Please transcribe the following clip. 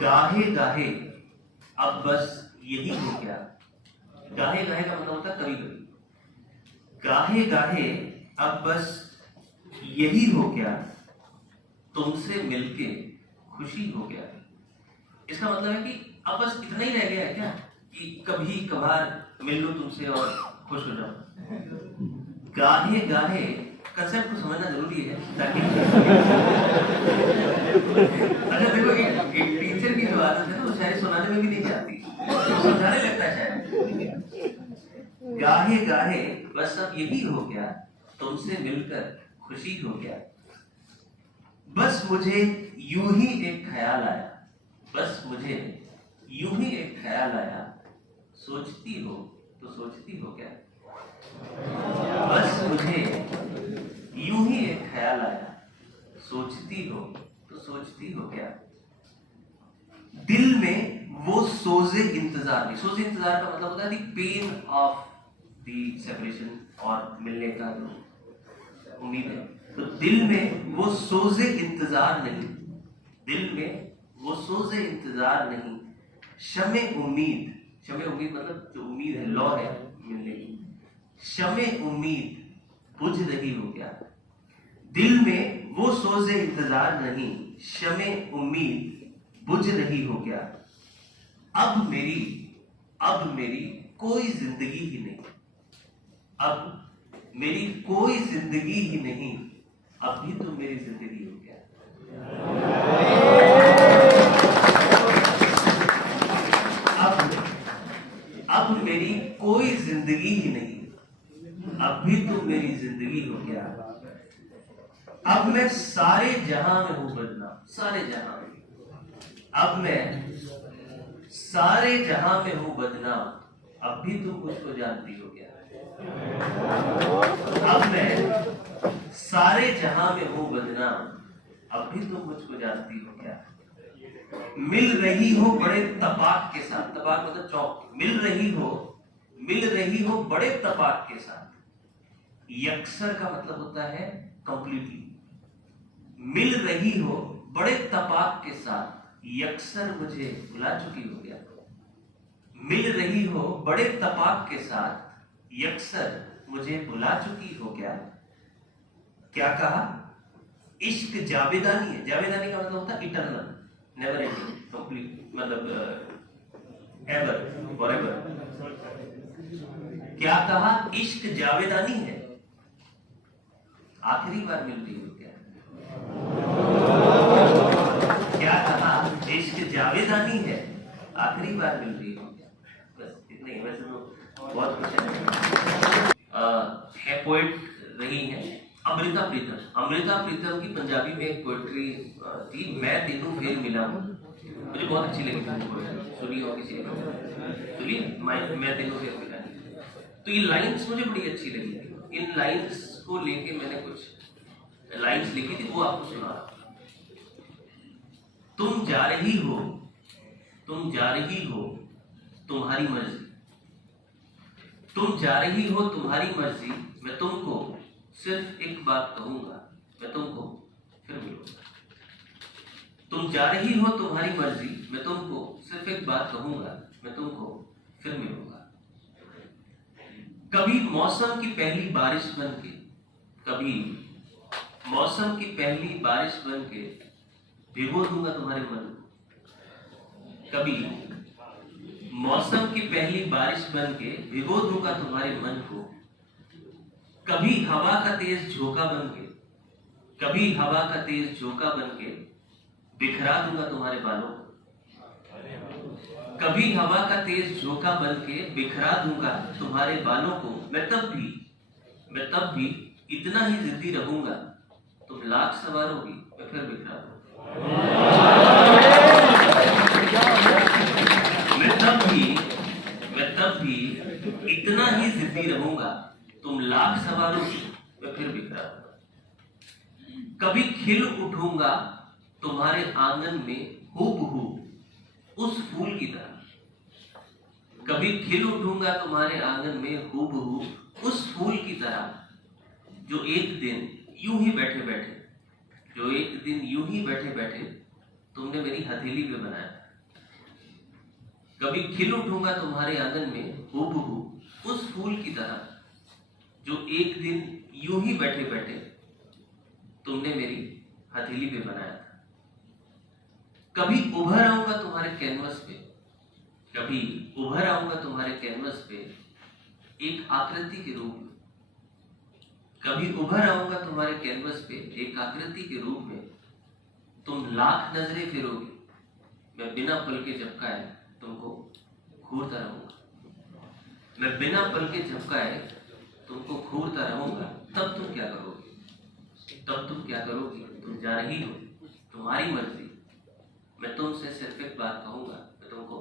गाहे गाहे अब बस यही हो गया। गाहे गाहे का मतलब होता है कभी कभी। गाहे गाहे अब बस यही हो गया, तुमसे मिलके खुशी हो गया। इसका मतलब है कि अब बस इतना ही रह गया है क्या कि कभी कभार मिल लूं तुमसे और खुश हो जाऊं। गाहे गाहे कंसेप्ट को समझना जरूरी है ताकि अच्छा देखो एक टीचर की जो आदत है ना वो शायद सुनाने में भी नहीं चाहती, वो समझाने लगता है शायद। गाहे गाहे बस अब यही हो गया, तुमसे मिलकर खुशी हो गया। बस मुझे यूं ही एक ख्याल आया, बस मुझे यूं ही एक ख्याल आया, सोचती हो तो सोचती हो क्या। बस मुझे यूं ही एक ख्याल आया, सोचती हो तो सोचती हो क्या। दिल में वो सोज़े इंतजार नहीं, सोज़े इंतजार का मतलब होता है the pain of the separation और मिलने का जो उम्मीद है। तो दिल में वो सोज़े इंतजार नहीं, दिल में वो सोज़े इंतजार नहीं, शमे उम्मीद, शमे उम्मीद मतलब जो उम्मीद है, लौ है मिलने की, शमे उम्मीद बुझ रही हो क्या। दिल में वो सोज़े इंतजार नहीं, शमे उम्मीद बुझ रही हो क्या। अब मेरी कोई जिंदगी ही नहीं, अब मेरी कोई जिंदगी ही नहीं, अब भी तो मेरी जिंदगी हो गया। अब मेरी कोई जिंदगी ही नहीं, अब भी तो मेरी जिंदगी हो गया। अब मैं सारे जहां में हूं बदनाम, सारे जहां में, अब मैं सारे जहां में हूं बदनाम, अब भी तुम मुझको जानती हो क्या। अब मैं सारे जहां में हूं बदनाम, अब भी तुम मुझको जानती हो क्या। मिल रही हो बड़े तपाक के साथ, तपाक मतलब चौक, मिल रही हो बड़े तपाक के साथ। यक्सर का मतलब होता है कंप्लीटली। मिल रही हो बड़े तपाक के साथ, यक्सर मुझे भुला चुकी हो क्या। मिल रही हो बड़े तपाक के साथ, यक्सर मुझे भुला चुकी हो क्या। क्या कहा, इश्क जावेदानी है, जावेदानी का मतलब होता है इटर्नल, नेवर एंडिंग, कंप्लीट, मतलब एवर, फॉरएवर। क्या कहा, इश्क जावेदानी है, आखिरी बार मिल रही हो क्या। क्या कहा, इश्क जावेदानी है, आखिरी बार मिल रही हो क्या। बस इतने ही, वैसे तो बहुत कुछ है पोएट रही है अमृता प्रीतम। अमृता प्रीतम की पंजाबी में एक पोएट्री थी, मैं तेनू फिर मिला हूं, मुझे बहुत अच्छी लगी थी पोएट्री, सुनी हो किसी ने, सुनिए, मैं तेनू फिर मिला। तो ये लाइंस मुझे बड़ी अच्छी लगी थी, इन लाइंस को लेके मैंने कुछ लाइंस लिखी थी, वो आपको सुना। तुम जा रही हो, तुम जा रही हो तुम्हारी मर्जी, तुम जा रही हो तुम्हारी मर्जी, मैं तुमको सिर्फ एक बात कहूंगा, मैं तुमको फिर मिलूंगा। तुम जा रही हो तुम्हारी मर्जी, मैं तुमको सिर्फ एक बात कहूंगा, मैं तुमको फिर मिलूंगा। कभी मौसम की पहली बारिश बन के, कभी मौसम की पहली बारिश बन के भिगो दूंगा तुम्हारे मन को। कभी मौसम की पहली बारिश बन के भिगो दूंगा तुम्हारे मन को। कभी हवा का तेज झोंका बन के, कभी हवा का तेज झोंका बन के बिखरा दूंगा तुम्हारे बालों को। कभी हवा का तेज झोंका बन के बिखरा दूंगा तुम्हारे बालों को। मैं तब भी इतना ही जिद्दी रहूंगा, तुम लाख सवारोगी मैं फिर बिखरा दूंगा। मैं तब भी इतना ही जिद्दी रहूंगा, तुम लाख सवारोगी मैं फिर बिखरा दूंगा। कभी खिल उठूंगा तुम्हारे आंगन में हूबहू उस फूल की तरह। कभी खिल उठूंगा तुम्हारे आंगन में हूबहू उस फूल की तरह, जो एक दिन यूं ही बैठे बैठे तुमने मेरी हथेली पे बनाया। कभी खिल उठूंगा तुम्हारे आंगन में हूबहू उस फूल की तरह जो एक दिन यूं ही बैठे बैठे तुमने मेरी हथेली पे बनाया था। कभी उभर आऊंगा तुम्हारे कैनवस पे, कभी उभर आऊंगा तुम्हारे कैनवस पे एक आकृति के रूप में, कभी उभर आऊंगा तुम्हारे कैनवस पे एक आकृति के रूप में। तुम लाख नजरें फिरोगे, मैं बिना पल के झपकाए तुमको घूरता रहूंगा, मैं बिना पल के झपकाए तुमको घूरता रहूंगा। तब तुम क्या करोगे, तब तुम क्या करोगी? तुम जा रही हो, तुम्हारी मर्जी। मैं तुमसे सिर्फ एक बात कहूंगा, मैं तुमको